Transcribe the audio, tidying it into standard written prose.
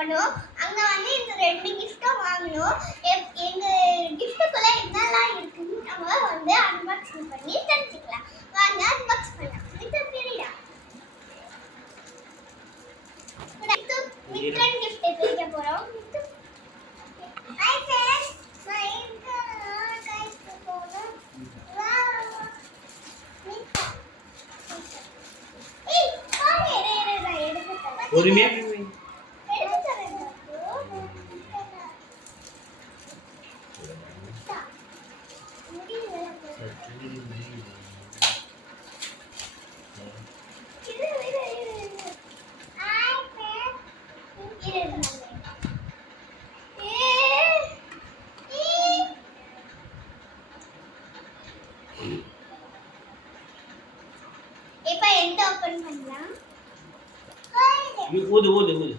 போனோம். அங்க வந்து இந்த 2 கிஃப்ட்டும் வாங்கணும். எங்க கிஃப்ட்டுக்குள்ள என்னெல்லாம் இருக்குன்னு நம்ம வந்து அன்பாக்சிங் பண்ணி தெரிஞ்சுக்கலாம். வாங்க அன்பாக்ஸ் பண்ணலாம். இது பிரிடா. மித்ரன் கிஃப்ட் பிரிக்க போறோம். Hi friends. நான் இங்க கைக்கு போறேன். வாவ். ஏய், பாரு நான் எடுத்துட்டேன். பொறுமையா இப்ப எந்த ஓபன் பண்ணலாம்? ஊது ஊது ஊது